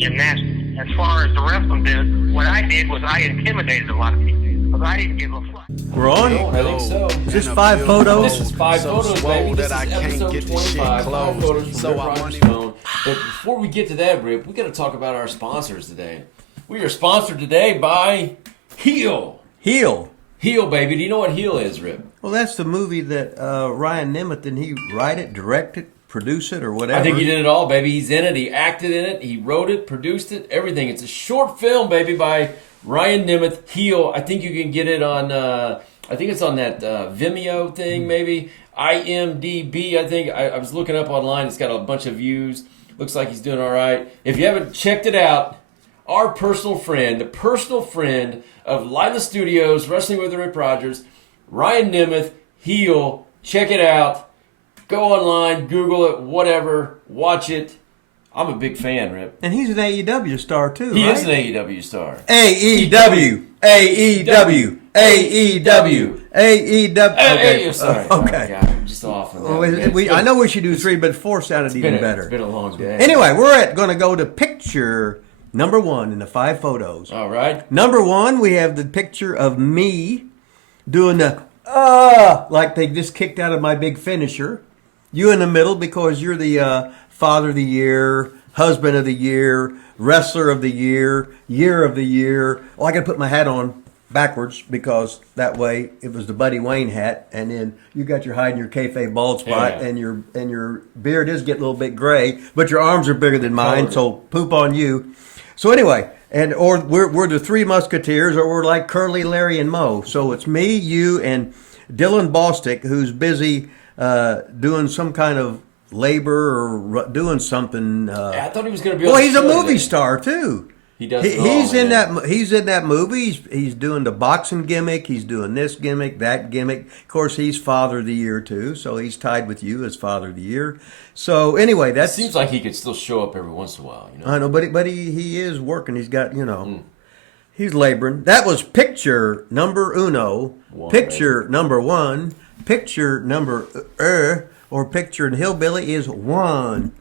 gymnastics. As far as the wrestling did, what I did was I intimidated a lot of people because I didn't give a fuck. We're on? I think so. Is this 5 photos? This is 5 photos, baby. This is episode 25. 5 photos from Rip Rogers' phone. But before we get to that, Rip, we got to talk about our sponsors today. We are sponsored today by 𝐥𝐤𝐤. 𝐥𝐤𝐤, baby. Do you know what 𝐥𝐤𝐤 is, Rip? Well, that's the movie that Ryan Nemeth, didn't he write it, direct it, produce it, or whatever? I think he did it all, baby. He's in it. He acted in it. He wrote it, produced it, everything. It's a short film, baby, by Ryan Nemeth. 𝐥𝐤𝐤. I think you can get it on, I think it's on that Vimeo thing, maybe. IMDb, I think. I was looking up online. It's got a bunch of views. Looks like he's doing all right. If you haven't checked it out, our personal friend, the personal friend of Lilas Studios, Wrestling with Rip Rogers, Ryan Nemeth, 𝐥𝐤𝐤. Check it out. Go online, Google it, whatever, watch it. I'm a big fan, Rip. And he's an AEW star, too, He right? is an AEW star. AEW, AEW, AEW, AEW. Okay. Sorry. Okay. Oh, God, I'm just off on that. I know we should do 3, but 4 sounded even better. It's been a long day. Anyway, we're going to go to picture number 1 in the 5 photos. All right. Number 1, we have the picture of me doing the, like they just kicked out of my big finisher. You in the middle because you're the Father of the Year, Husband of the Year, Wrestler of the Year, Year of the Year. Well, I got to put my hat on backwards because that way it was the Buddy Wayne hat, and then you got your hide in your kayfabe bald spot, and your beard is getting a little bit gray, but your arms are bigger than mine, so poop on you. So anyway, or we're the 3 Musketeers, or we're like Curly, Larry, and Moe. So it's me, you, and Dylan Bostick, who's busy doing some kind of labor or doing something. I thought he was going to be. Well, he's a movie star too. He does. He's in that. He's in that movie. He's doing the boxing gimmick. He's doing this gimmick, that gimmick. Of course, he's Father of the Year too. So he's tied with you as Father of the Year. So anyway, that seems like he could still show up every once in a while. You know. I know, but he is working. He's got he's laboring. That was picture number uno. Picture number 1. Picture number or picture in hillbilly is 1.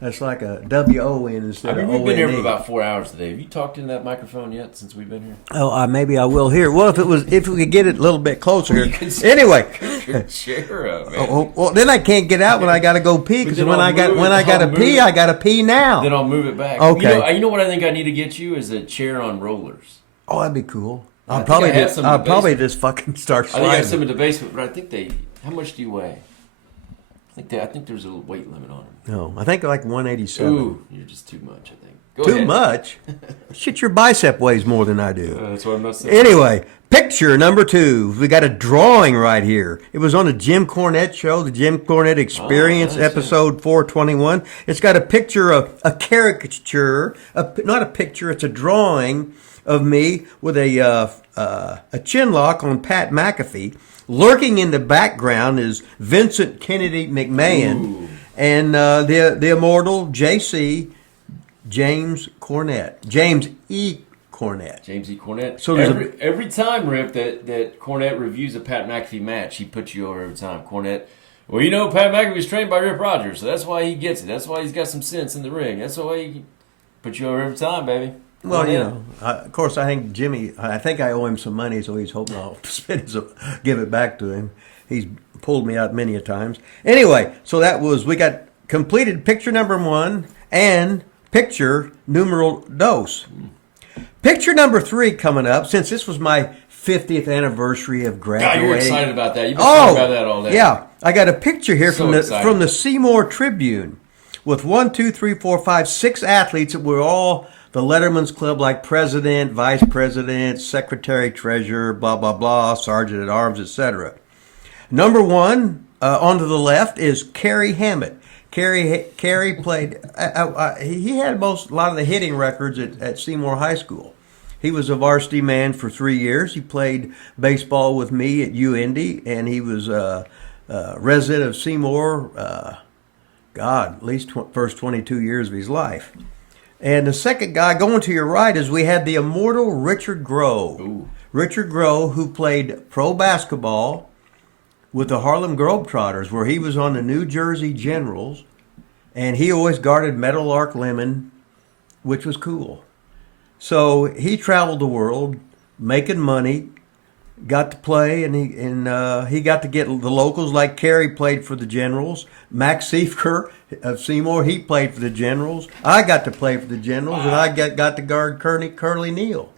That's like a WON instead of ONE. We've been here for about 4 hours today. Have you talked in that microphone yet since we've been here? Oh, maybe I will here. Well, if we could get it a little bit closer here. Anyway. Your chair up, man. Well, then I can't get out when I got to go pee because when I got to pee, I got to pee now. Then I'll move it back. Okay. You know what I think I need to get you is a chair on rollers. Oh, that'd be cool. I'll probably just fucking start sliding. I think I have some in the basement, but I think how much do you weigh? I think there's a weight limit on them. No, I think like 187. Ooh, you're just too much, I think. Go too ahead. Much? Shit, your bicep weighs more than I do. That's what I'm not saying. Anyway, picture number 2. We got a drawing right here. It was on the Jim Cornette show, the Jim Cornette Experience, episode 421. It's got a picture of a caricature, not a picture, it's a drawing of me with a chin lock on Pat McAfee. Lurking in the background is Vincent Kennedy McMahon and the immortal James Cornette. James E. Cornette. James E. Cornette. So every time, Rip, that Cornette reviews a Pat McAfee match, he puts you over every time. Cornette, well, you know Pat McAfee was trained by Rip Rogers, so that's why he gets it. That's why he's got some sense in the ring. That's why he puts you over every time, baby. Well, of course, I think Jimmy, I owe him some money, so he's hoping I'll give it back to him. He's pulled me out many a times. Anyway, so we got completed picture number 1 and picture numeral dos. Picture number 3 coming up, since this was my 50th anniversary of graduating. God, you're excited about that. You've been talking about that all day. Yeah, I got a picture here from the Seymour Tribune with 1, 2, 3, 4, 5, 6 athletes that were all the Letterman's Club, like president, vice president, secretary, treasurer, blah, blah, blah, sergeant at arms, etc. Number 1 on to the left is Kerry Hammett. Kerry played, he had a lot of the hitting records at Seymour High School. He was a varsity man for 3 years. He played baseball with me at UIndy, and he was a resident of Seymour, at least first 22 years of his life. And the second guy going to your right is we had the immortal Richard Grove. Ooh. Richard Grove, who played pro basketball with the Harlem Globetrotters, where he was on the New Jersey Generals, and he always guarded Meadowlark Lemon which was cool. So he traveled the world, making money, got to play, and he got to get the locals. Like Kerry played for the Generals. Max Seifker of Seymour, he played for the Generals. I got to play for the Generals, and I got to guard Curly Neal.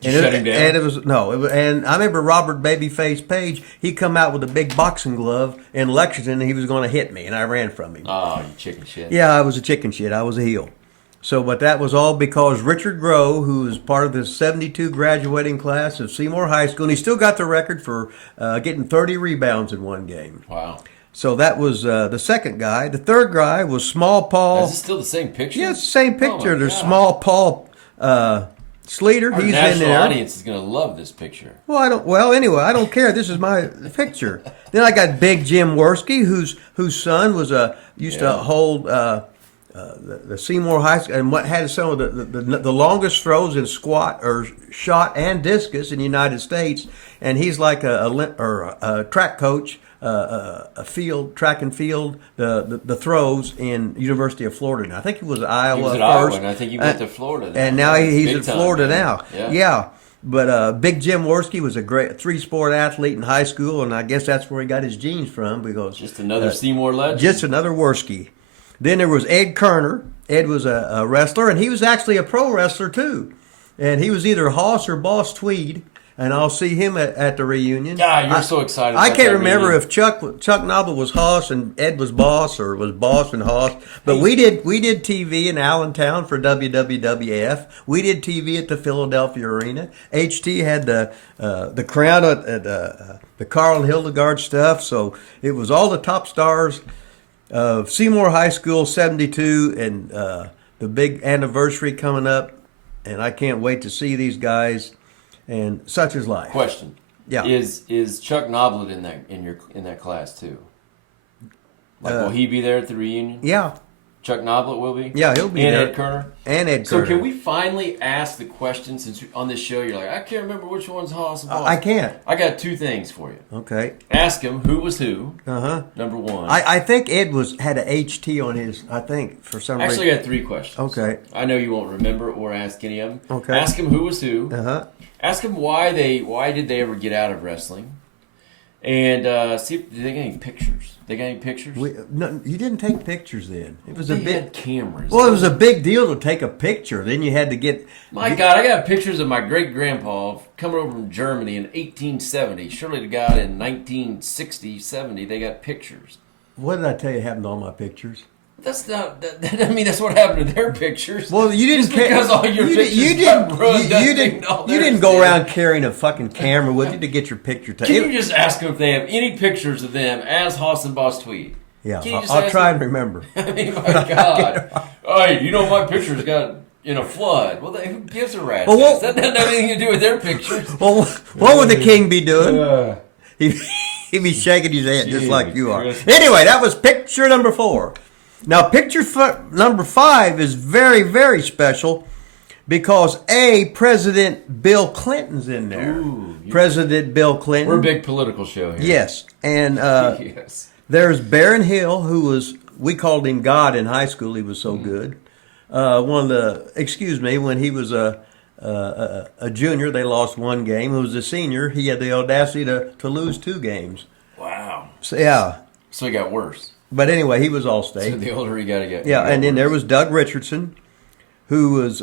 Did you shut him down? And and I remember Robert Babyface Page. He come out with a big boxing glove in Lexington, and he was going to hit me, and I ran from him. Oh, you chicken shit. Yeah, I was a chicken shit. I was a heel. So, but that was all because Richard Groh, who was part of the 72 graduating class of Seymour High School, and he still got the record for getting 30 rebounds in one game. Wow. So that was the second guy. The third guy was Small Paul. Is it still the same picture? Yeah, it's the same picture. Oh, There's God. Small Paul Sleater. Our He's national in there. audience is going to love this picture. Well, anyway, I don't care. This is my picture. Then I got Big Jim Worski, whose son was used to hold the Seymour High School, and what had some of the longest throws in squat or shot and discus in the United States. And he's like a track coach, track and field, the throws in University of Florida. Now, I think he was at Iowa He was at first. Iowa, and I think he went to Florida. And now he's Big at time, Florida man. now. Yeah. But Big Jim Worski was a great three-sport athlete in high school, and I guess that's where he got his genes from. Because Just another Seymour legend. just another Worski. Then there was Ed Kerner. Ed was a wrestler, and he was actually a pro wrestler too. And he was either Hoss or Boss Tweed. And I'll see him at the reunion. God, you're so excited. I about can't that remember reunion. if Chuck Noble was Hoss and Ed was Boss, or was Boss and Hoss. But we did TV in Allentown for WWF. We did TV at the Philadelphia Arena. HT had the crown at the Carl and Hildegard stuff. So it was all the top stars of Seymour High School '72, and the big anniversary coming up. And I can't wait to see these guys. And such is life. Question. Yeah. Is Chuck Noblet in that class too? Like, will he be there at the reunion? Yeah. Chuck Noblet will be? Yeah, he'll be and there. Ed Kerner? And Ed So Kerner. can we finally ask the question, since on this show you're like, I can't remember which one's Hoss and Boss. I can't. I got two things for you. Okay. Ask him who was who, Uh-huh. number one. I think Ed had a HT on his, I think, for some reason. Actually, I got three questions. Okay. I know you won't remember or ask any of them. Okay. Ask him who was who. Uh-huh. Ask him why did they ever get out of wrestling, and see if they got any pictures. They got any pictures? No, you didn't take pictures then. It was They a big had cameras. Well, it was a big deal to take a picture. Then you had to get. My God, I got pictures of my great grandpa coming over from Germany in 1870. Surely to God, in 1960, 70, they got pictures. What did I tell you happened to all my pictures? That's not. I mean, that's what happened to their pictures. Well, you didn't Just because all your pictures got ruined doesn't mean all you didn't theirs go did. around carrying a fucking camera with you to get your picture taken. Can you just ask them if they have any pictures of them as Hoss and Boss Tweed? Yeah, Can you just I'll ask try them? and remember. I mean, my God. Hey, you know my pictures got in a flood. Well, who gives a rat's Well, ass? That doesn't have anything to do with their pictures. Well, what would the king be doing? He'd be shaking his head just like you are. Christ. Anyway, that was picture number 4. Now, picture number 5 is very, very special because President Bill Clinton's in there. Ooh, President Bill Clinton. We're a big political show here. Yes, and Yes. there's Baron Hill, we called him God in high school. He was so good. When he was a junior, they lost one game. He was a senior. He had the audacity to lose 2 games. Wow. So, yeah. So it got worse. But anyway, he was all So state. the older he got to get. Yeah, and then there was Doug Richardson, who was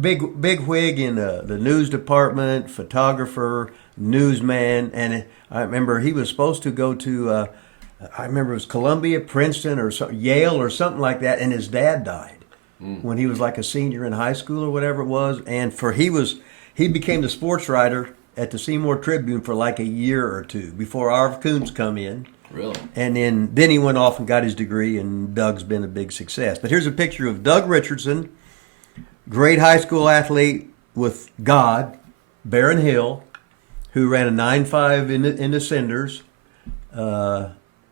big wig in the news department, photographer, newsman, and I remember he was supposed to go to, I remember it was Columbia, Princeton, or Yale, or something like that, and his dad died when he was like a senior in high school or whatever it was, and he became the sports writer at the Seymour Tribune for like a year or 2 before Arv Coons come in. Really? And then he went off and got his degree, and Doug's been a big success. But here's a picture of Doug Richardson, great high school athlete with God, Baron Hill, who ran a 9.5 in the Cinders, I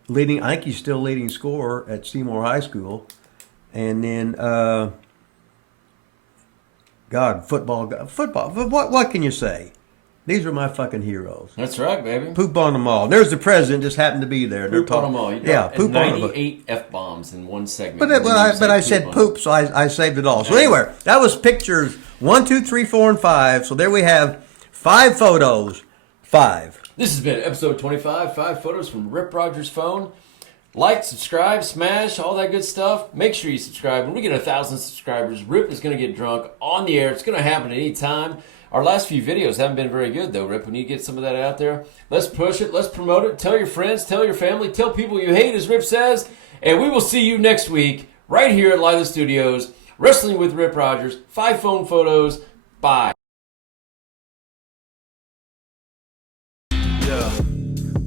think he's still leading scorer at Seymour High School. And then, football. What can you say? These are my fucking heroes. That's right, baby. Poop on them all. There's the president, just happened to be there. Poop on them all. Yeah, poop on them. 98 F-bombs in one segment. But I said poop, so I saved it all. So anyway, that was pictures 1, 2, 3, 4, and 5. So there we have 5 photos. 5. This has been episode 25, 5 photos from Rip Rogers' phone. Like, subscribe, smash, all that good stuff. Make sure you subscribe. When we get 1,000 subscribers, Rip is going to get drunk on the air. It's going to happen at any time. Our last few videos haven't been very good, though, Rip. We need to get some of that out there. Let's push it. Let's promote it. Tell your friends. Tell your family. Tell people you hate, as Rip says. And we will see you next week right here at Lilas Studios. Wrestling with Rip Rogers. 5 phone photos. Bye. Yeah,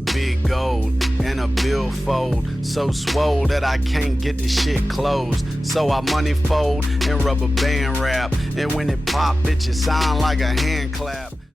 big gold and a billfold, so swole that I can't get the shit closed. So I money fold and rubber band wrap, and when it pop, bitches sound like a hand clap.